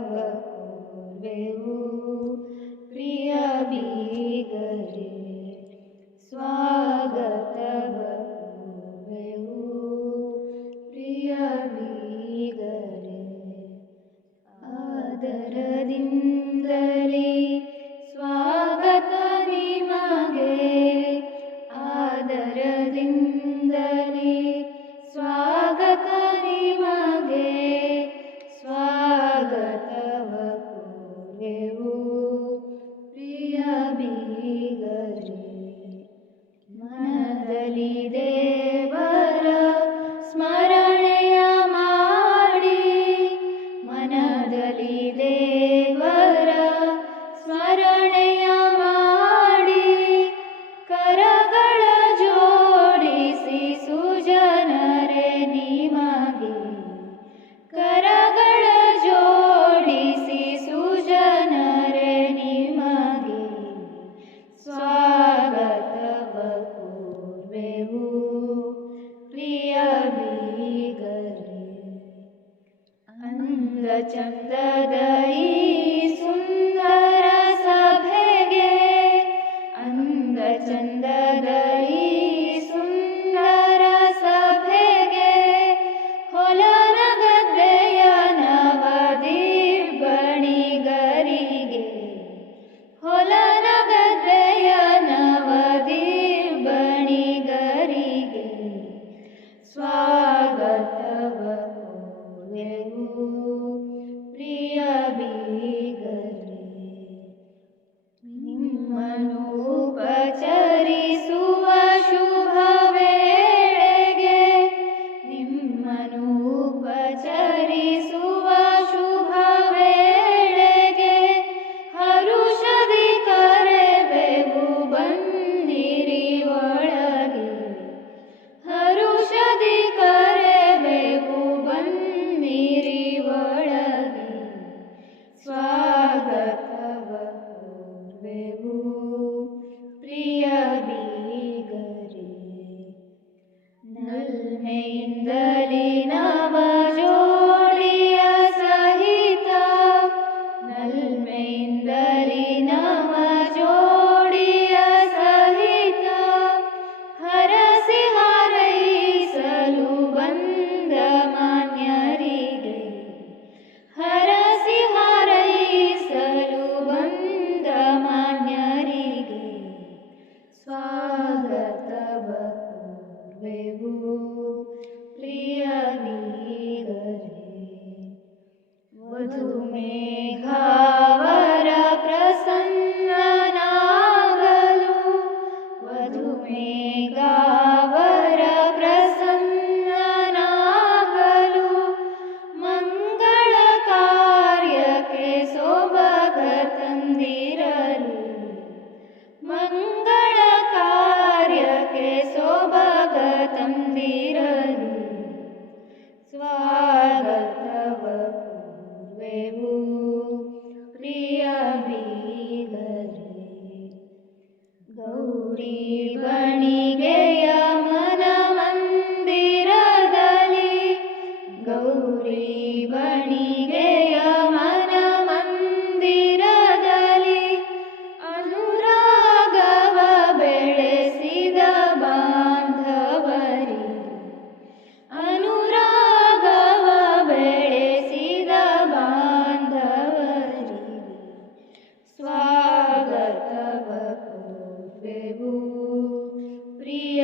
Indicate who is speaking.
Speaker 1: बे प्रिया बीगरे स्वागत बहू प्रिया बीगरे आदर in the वधुमेघावर प्रसन्ननागलो वधुमेघा be